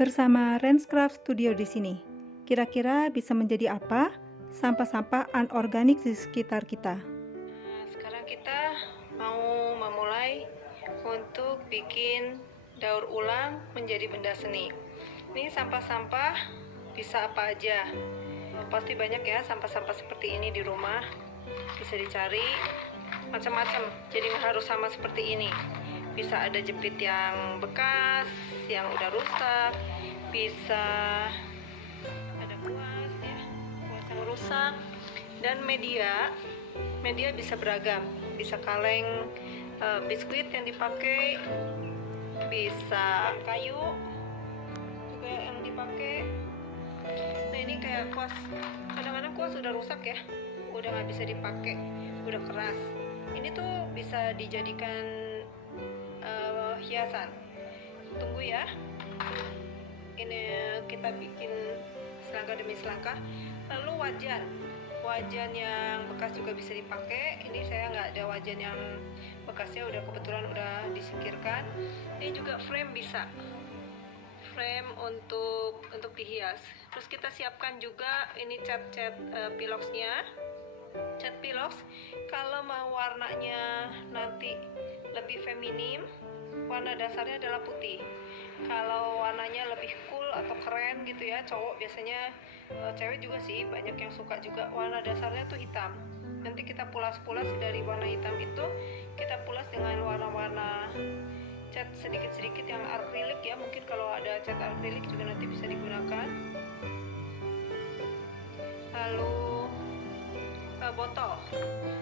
Bersama Renscraft Studio di sini. Kira-kira bisa menjadi apa sampah-sampah anorganik di sekitar kita? Sekarang kita mau memulai untuk bikin daur ulang menjadi benda seni. Ini sampah-sampah bisa apa aja. Pasti banyak ya sampah-sampah seperti ini di rumah. Bisa dicari macam-macam. Jadi nggak harus sama seperti ini. Bisa ada jepit yang bekas, yang udah rusak, bisa ada kuas ya, kuas yang rusak, dan media bisa beragam, bisa kaleng biskuit yang dipakai, bisa kayu juga yang dipakai. Nah ini kayak kuas, kadang-kadang kuas udah rusak ya, udah nggak bisa dipakai, udah keras. Ini tuh bisa dijadikan hiasan. Tunggu ya, ini kita bikin selangkah demi selangkah. Lalu wajan yang bekas juga bisa dipakai. Ini saya nggak ada wajan yang bekasnya, udah kebetulan udah disingkirkan. Ini juga frame, bisa frame untuk dihias. Terus kita siapkan juga ini cat piloxnya. Cat pilox kalau mau warnanya nanti lebih feminim, warna dasarnya adalah putih. Kalau warnanya lebih cool atau keren gitu ya, cowok biasanya, cewek juga sih banyak yang suka juga, warna dasarnya tuh hitam. Nanti kita pulas-pulas dari warna hitam itu, kita pulas dengan warna-warna cat sedikit-sedikit yang akrilik ya. Mungkin kalau ada cat akrilik juga nanti bisa digunakan. Lalu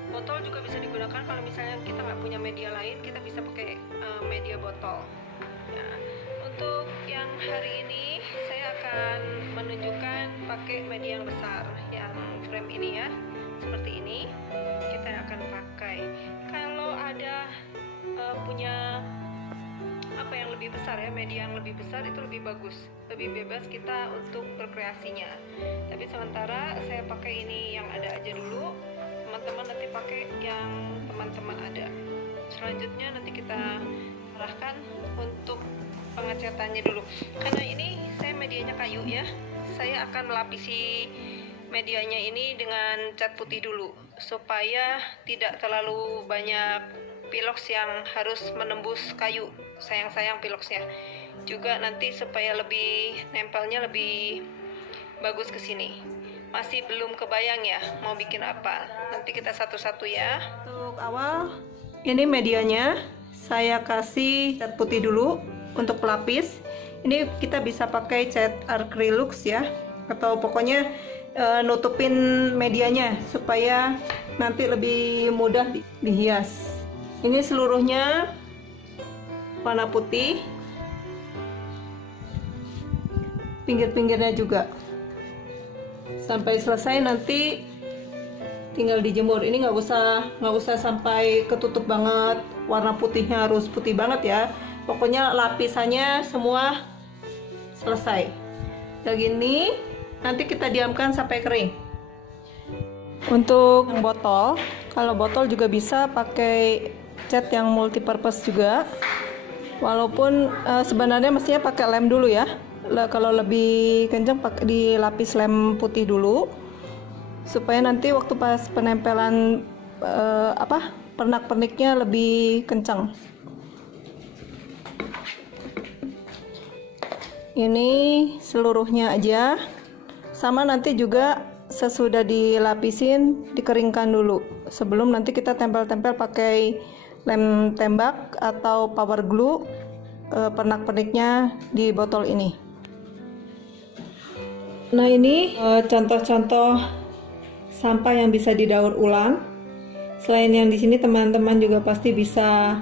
botol juga bisa digunakan. Kalau misalnya kita nggak punya media lain, kita bisa pakai media botol ya. Untuk yang hari ini saya akan menunjukkan pakai media yang besar, yang frame ini ya, seperti ini kita akan pakai. Kalau ada punya apa yang lebih besar ya, media yang lebih besar itu lebih bagus, lebih bebas kita untuk berkreasinya. Tapi sementara saya pakai ini yang ada aja dulu. Teman-teman nanti pakai yang teman-teman ada. Selanjutnya nanti kita arahkan untuk pengecatannya dulu. Karena ini saya medianya kayu ya, saya akan melapisi medianya ini dengan cat putih dulu supaya tidak terlalu banyak pilox yang harus menembus kayu. Sayang piloxnya juga, nanti supaya lebih nempelnya lebih bagus ke sini. Masih belum kebayang ya mau bikin apa, nanti kita satu-satu ya. Untuk awal ini medianya saya kasih cat putih dulu untuk pelapis. Ini kita bisa pakai cat acrylics ya, atau pokoknya nutupin medianya supaya nanti lebih mudah dihias. Ini seluruhnya warna putih, pinggir-pinggirnya juga sampai selesai. Nanti tinggal dijemur. Ini nggak usah sampai ketutup banget, warna putihnya harus putih banget ya. Pokoknya lapisannya semua selesai kayak gini. Nanti kita diamkan sampai kering. Untuk botol, kalau botol juga bisa pakai cat yang multipurpose juga, walaupun sebenarnya mestinya pakai lem dulu ya. Kalau lebih kencang pakai dilapis lem putih dulu supaya nanti waktu pas penempelan pernak-perniknya lebih kencang. Ini seluruhnya aja sama, nanti juga sesudah dilapisin dikeringkan dulu sebelum nanti kita tempel-tempel pakai lem tembak atau power glue pernak-perniknya di botol ini. Nah ini contoh-contoh sampah yang bisa didaur ulang. Selain yang di sini, teman-teman juga pasti bisa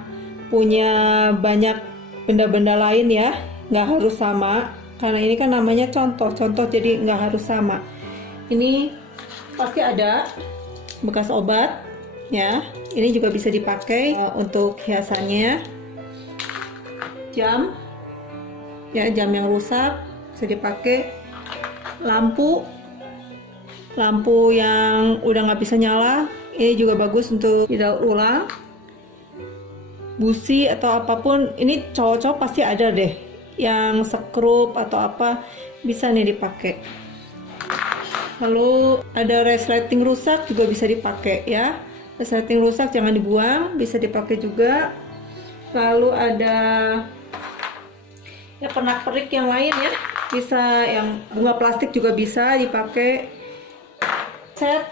punya banyak benda-benda lain ya, nggak harus sama, karena ini kan namanya contoh-contoh, jadi nggak harus sama. Ini pasti ada bekas obat ya, ini juga bisa dipakai untuk hiasannya. Jam ya, jam yang rusak bisa dipakai. Lampu yang udah nggak bisa nyala, ini juga bagus untuk didaur ulang. Busi atau apapun, ini cowok-cowok pasti ada deh yang sekrup atau apa bisa nih dipakai. Lalu ada resleting rusak juga bisa dipakai ya. Resleting rusak jangan dibuang, bisa dipakai juga. Lalu ada ya pernak-pernik yang lain ya, bisa yang bunga plastik juga bisa dipakai. Cat,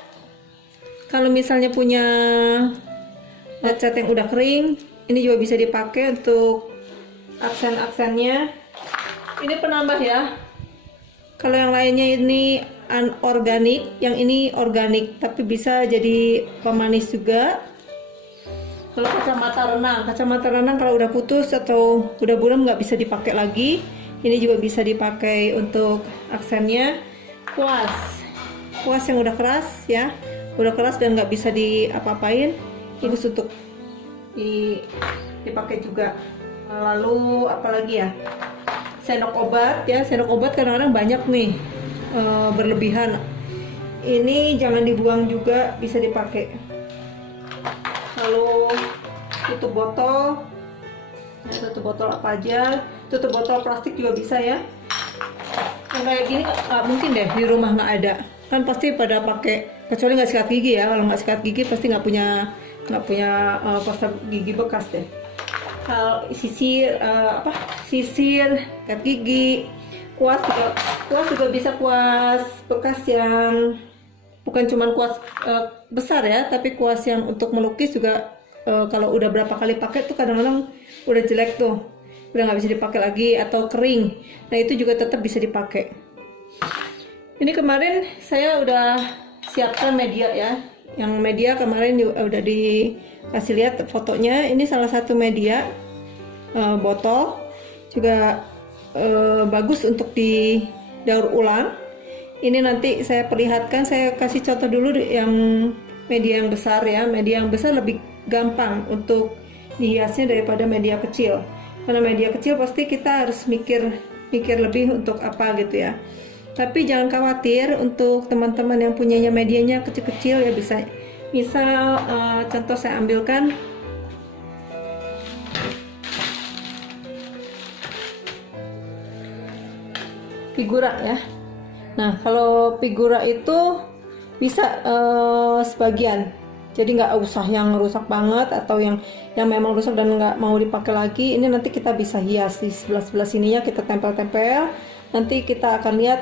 kalau misalnya punya cat yang udah kering, ini juga bisa dipakai untuk aksen-aksennya. Ini penambah ya. Kalau yang lainnya ini anorganik, yang ini organik, tapi bisa jadi pemanis juga. Kalau kacamata renang kalau udah putus atau udah buram nggak bisa dipakai lagi. Ini juga bisa dipakai untuk aksennya. Kuas yang udah keras ya, udah keras dan nggak bisa diapa-apain. Ini untuk dipakai juga. Lalu apalagi ya? Sendok obat ya, sendok obat kadang-kadang banyak nih berlebihan. Ini jangan dibuang juga, bisa dipakai. Lalu tutup botol apa aja, tutup botol plastik juga bisa ya. Yang kayak gini nggak mungkin deh di rumah nggak ada, kan pasti pada pakai, kecuali nggak sikat gigi ya. Kalau nggak sikat gigi pasti nggak punya pasta gigi bekas deh. Sisir sikat gigi, kuas juga bisa, kuas bekas yang bukan cuma kuas besar ya, tapi kuas yang untuk melukis juga. Kalau udah berapa kali pakai tuh kadang-kadang udah jelek tuh, udah nggak bisa dipakai lagi atau kering, nah itu juga tetap bisa dipakai. Ini kemarin saya udah siapkan media ya, yang media kemarin juga udah dikasih lihat fotonya. Ini salah satu media botol juga bagus untuk didaur ulang. Ini nanti saya perlihatkan, saya kasih contoh dulu yang media yang besar ya. Media yang besar lebih gampang untuk dihiasnya daripada media kecil, karena media kecil pasti kita harus mikir lebih untuk apa gitu ya. Tapi jangan khawatir, untuk teman-teman yang punyanya medianya kecil-kecil ya bisa. Misal contoh saya ambilkan figura ya. Nah, kalau figura itu bisa sebagian, jadi nggak usah yang rusak banget atau yang memang rusak dan nggak mau dipakai lagi. Ini nanti kita bisa hias di sebelah sininya, kita tempel-tempel. Nanti kita akan lihat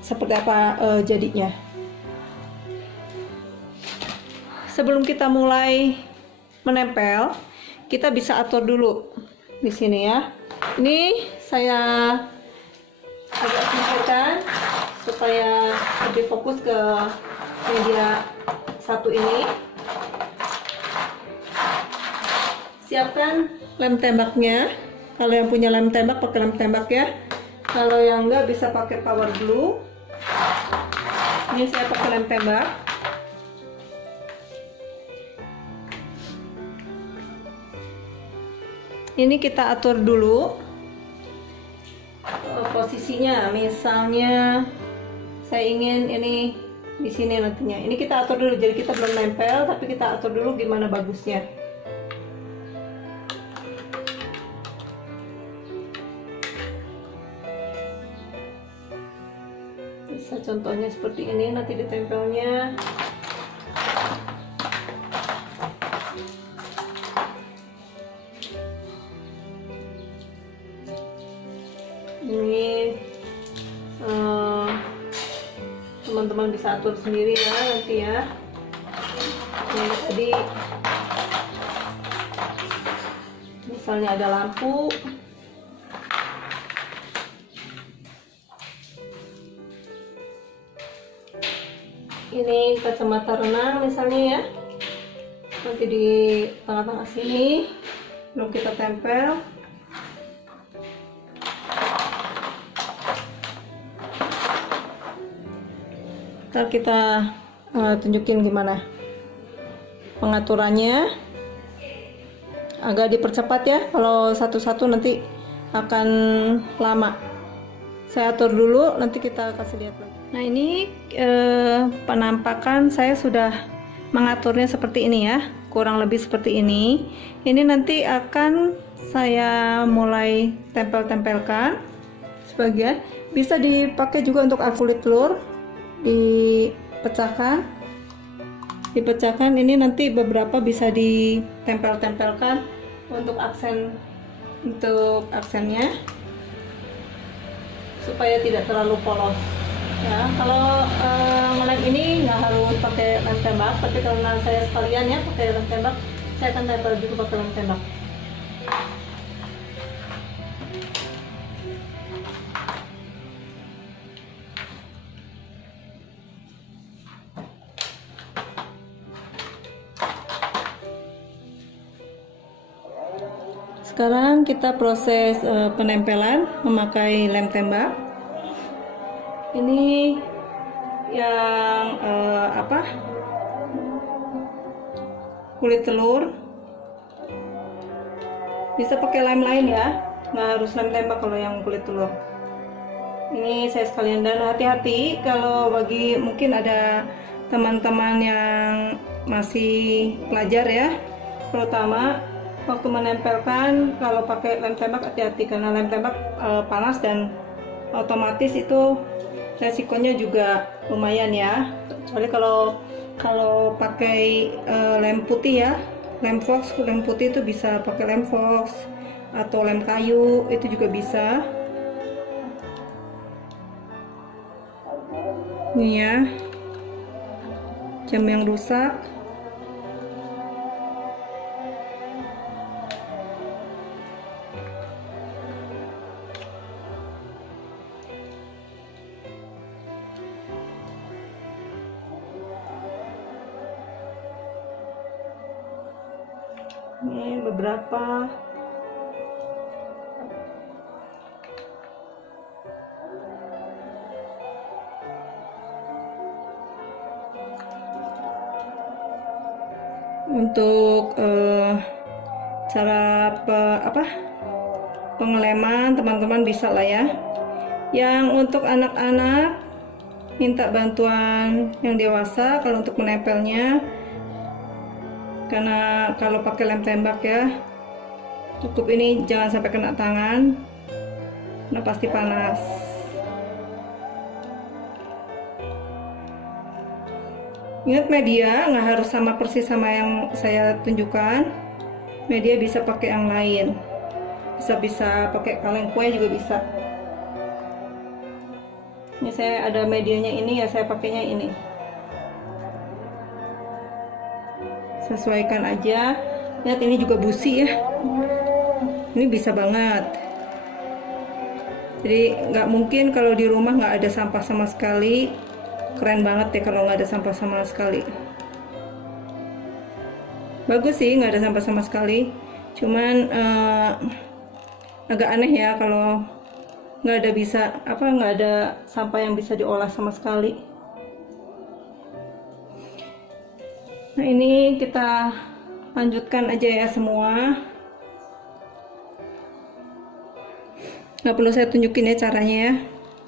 seperti apa jadinya. Sebelum kita mulai menempel, kita bisa atur dulu di sini ya. Ini saya agak sempurnakan supaya lebih fokus ke media satu ini. Siapkan lem tembaknya. Kalau yang punya lem tembak pakai lem tembak ya. Kalau yang enggak bisa pakai power glue. Ini saya pakai lem tembak. Ini kita atur dulu posisinya. Misalnya saya ingin ini di sini nantinya. Ini kita atur dulu. Jadi kita belum nempel, tapi kita atur dulu gimana bagusnya. Bisa contohnya seperti ini nanti ditempelnya. Ini teman-teman bisa atur sendiri ya nanti ya. Ini tadi misalnya ada lampu, ini kacamata renang misalnya ya, nanti di tengah-tengah sini belum kita tempel. Ntar kita tunjukin gimana pengaturannya, agak dipercepat ya, kalau satu-satu nanti akan lama. Saya atur dulu, nanti kita kasih lihat lagi. Nah ini penampakan saya sudah mengaturnya seperti ini ya, kurang lebih seperti ini. Ini nanti akan saya mulai tempel-tempelkan sebagian. Bisa dipakai juga untuk kulit telur, dipecahkan. Ini nanti beberapa bisa ditempel-tempelkan untuk aksennya supaya tidak terlalu polos ya. Kalau ngelem ini nggak harus pakai lem tembak, tapi karena saya sekalian ya pakai lem tembak, saya akan tempel juga pakai lem tembak. Sekarang kita proses penempelan memakai lem tembak. Ini yang kulit telur. Bisa pakai lem lain ya, nggak harus lem tembak kalau yang kulit telur. Ini saya sekalian, dan hati-hati kalau bagi mungkin ada teman-teman yang masih pelajar ya, terutama waktu menempelkan kalau pakai lem tembak hati-hati, karena lem tembak panas dan otomatis itu resikonya juga lumayan ya. Kecuali kalau pakai lem putih ya, lem fox, lem putih itu bisa pakai lem fox atau lem kayu, itu juga bisa. Ini ya, jam yang rusak. Ini beberapa. Untuk cara pengeleman teman-teman bisa lah ya. Yang untuk anak-anak minta bantuan yang dewasa kalau untuk menempelnya, karena kalau pakai lem tembak ya cukup ini jangan sampai kena tangan, karena pasti panas. Ingat, media nggak harus sama persis sama yang saya tunjukkan. Media bisa pakai yang lain, bisa pakai kaleng kue juga bisa. Ini saya ada medianya ini ya, saya pakainya ini. Sesuaikan aja. Lihat ini juga busi ya, ini bisa banget. Jadi nggak mungkin kalau di rumah nggak ada sampah sama sekali. Keren banget deh kalau nggak ada sampah sama sekali. Bagus sih nggak ada sampah sama sekali, cuman agak aneh ya kalau nggak ada sampah yang bisa diolah sama sekali. Nah, ini kita lanjutkan aja ya semua. Nggak perlu saya tunjukin ya caranya ya,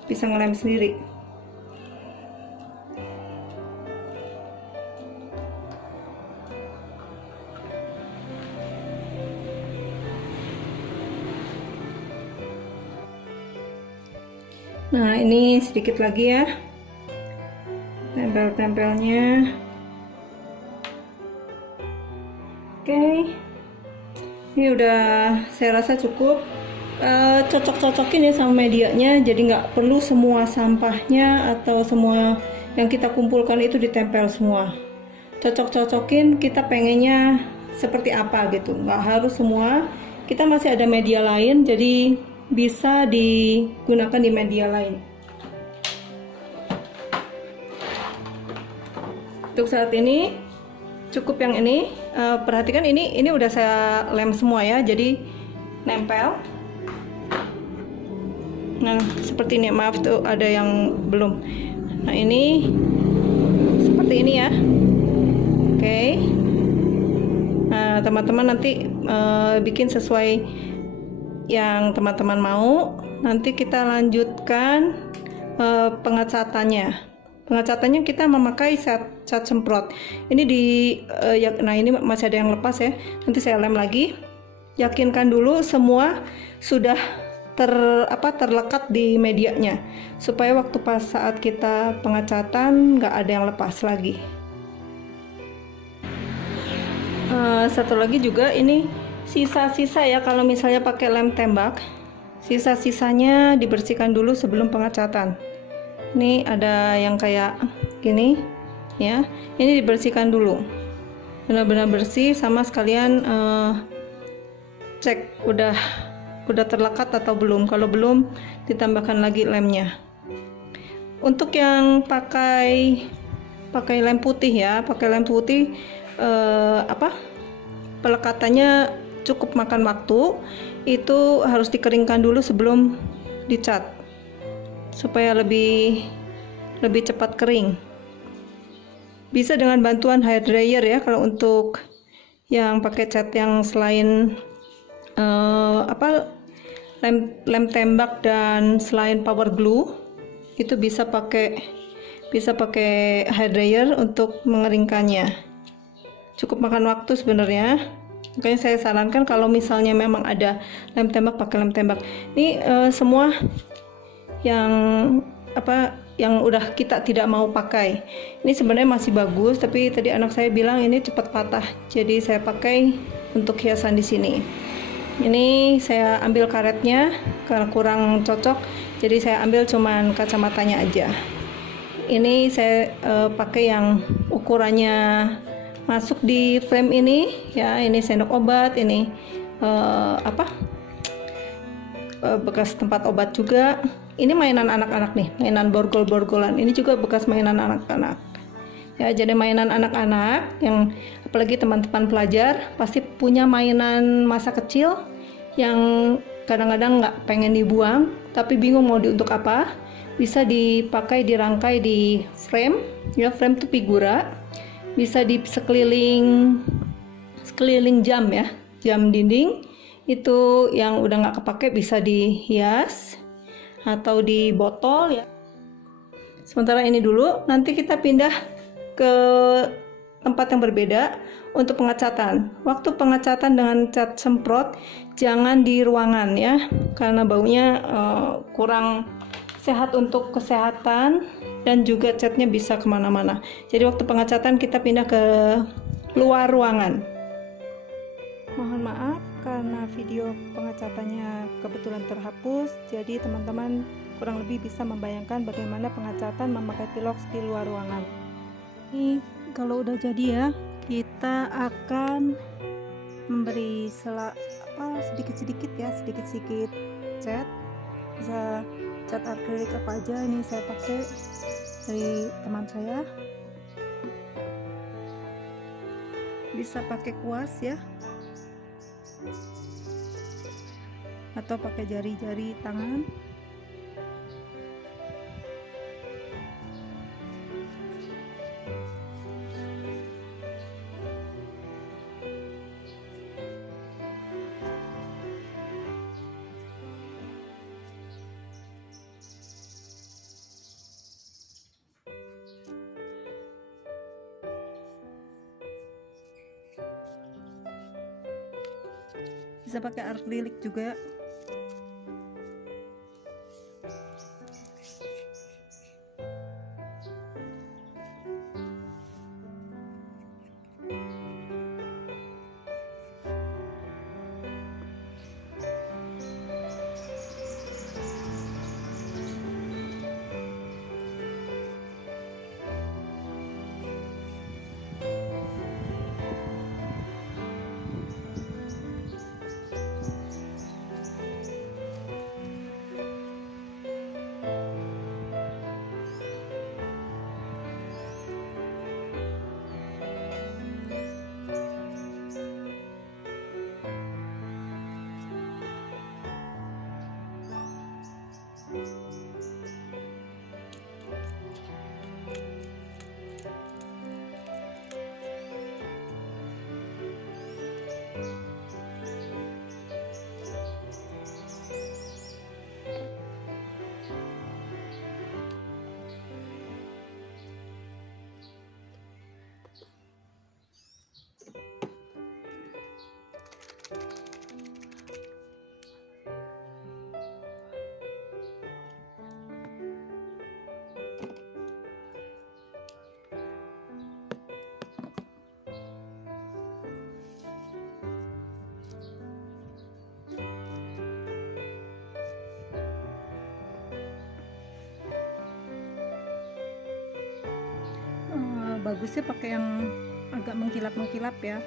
bisa ngelem sendiri. Nah, ini sedikit lagi ya tempel-tempelnya. Oke, ini udah saya rasa cukup. Cocok-cocokin ya sama medianya, jadi nggak perlu semua sampahnya atau semua yang kita kumpulkan itu ditempel semua. Cocok-cocokin kita pengennya seperti apa gitu, nggak harus semua. Kita masih ada media lain, jadi bisa digunakan di media lain. Untuk saat ini cukup yang ini. Perhatikan ini udah saya lem semua ya, jadi nempel. Nah, seperti ini, maaf tuh ada yang belum. Nah, ini seperti ini ya. Oke. Nah, teman-teman nanti bikin sesuai yang teman-teman mau. Nanti kita lanjutkan pengecatannya. Pengecatannya kita memakai cat semprot. Ini nah ini masih ada yang lepas ya. Nanti saya lem lagi. yakinkan dulu semua sudah terlekat di medianya, supaya waktu pas saat kita pengecatan nggak ada yang lepas lagi. Satu lagi juga ini sisa-sisa ya, kalau misalnya pakai lem tembak, sisa-sisanya dibersihkan dulu sebelum pengecatan. Ini ada yang kayak gini ya, ini dibersihkan dulu, benar-benar bersih, sama sekalian cek udah terlekat atau belum. Kalau belum, ditambahkan lagi lemnya. Untuk yang pakai lem putih ya, pelekatannya cukup makan waktu, itu harus dikeringkan dulu sebelum dicat supaya lebih cepat kering. Bisa dengan bantuan hair dryer ya, kalau untuk yang pakai cat yang selain lem tembak dan selain power glue, itu bisa pakai hair dryer untuk mengeringkannya. Cukup makan waktu sebenarnya, makanya saya sarankan kalau misalnya memang ada lem tembak, pakai lem tembak. Ini semua yang udah kita tidak mau pakai, ini sebenarnya masih bagus, tapi tadi anak saya bilang ini cepat patah, jadi saya pakai untuk hiasan di sini. Ini saya ambil karetnya karena kurang cocok, jadi saya ambil cuman kacamatanya aja. Ini saya pakai yang ukurannya masuk di frame ini ya. Ini sendok obat, ini bekas tempat obat juga. Ini mainan anak-anak nih, mainan borgol-borgolan. Ini juga bekas mainan anak-anak ya. Jadi mainan anak-anak yang apalagi teman-teman pelajar pasti punya mainan masa kecil yang kadang-kadang nggak pengen dibuang tapi bingung mau untuk apa. Bisa dipakai, dirangkai di frame ya. Frame itu figura, bisa di sekeliling jam ya, jam dinding itu yang udah nggak kepake bisa dihias atau di botol ya. Sementara ini dulu, nanti kita pindah ke tempat yang berbeda untuk pengecatan. Waktu pengecatan dengan cat semprot jangan di ruangan ya, karena baunya kurang sehat untuk kesehatan dan juga catnya bisa kemana-mana. Jadi waktu pengecatan kita pindah ke luar ruangan. Mohon maaf karena video pengecatannya kebetulan terhapus, jadi teman-teman kurang lebih bisa membayangkan bagaimana pengecatan memakai pilox di luar ruangan. Ini kalau udah jadi ya, kita akan memberi sedikit-sedikit cat. Bisa cat akrilik apa aja, ini saya pakai dari teman saya. Bisa pakai kuas ya, atau pakai jari-jari tangan. Bisa pakai akrilik juga. bagusnya pakai yang agak mengkilap-mengkilap ya.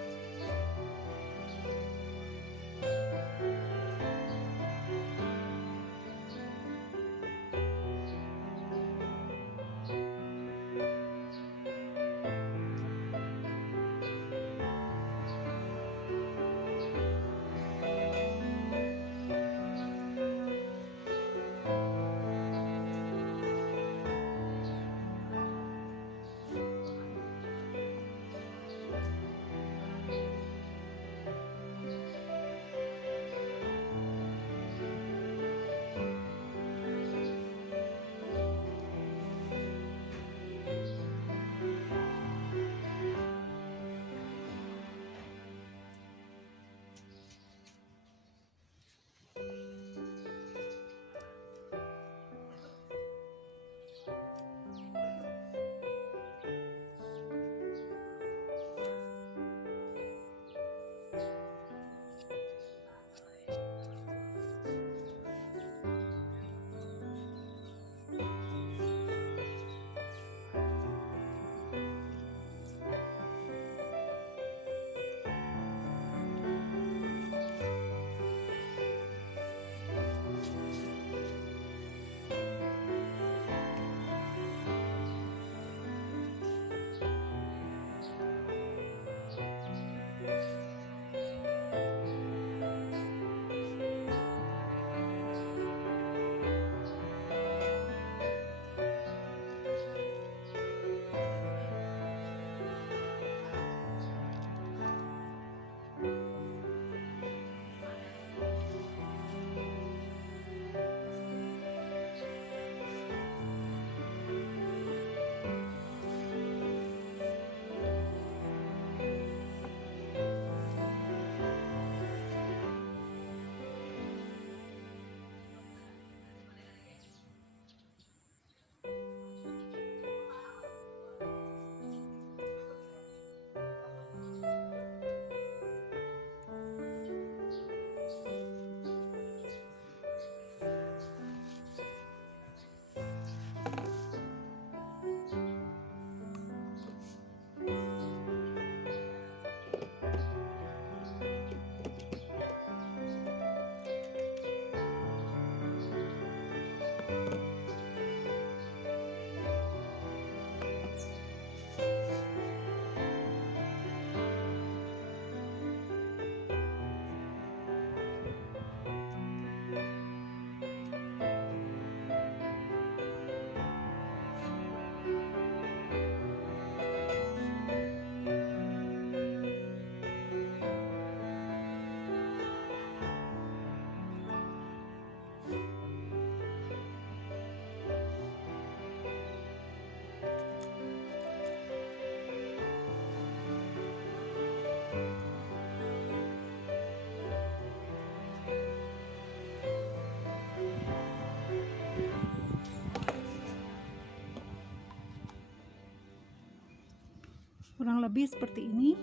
Kurang lebih seperti ini.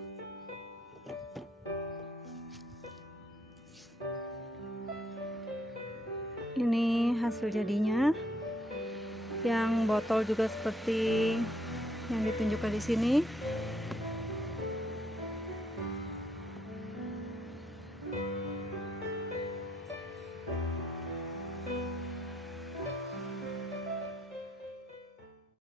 Ini hasil jadinya. Yang botol juga seperti yang ditunjukkan di sini.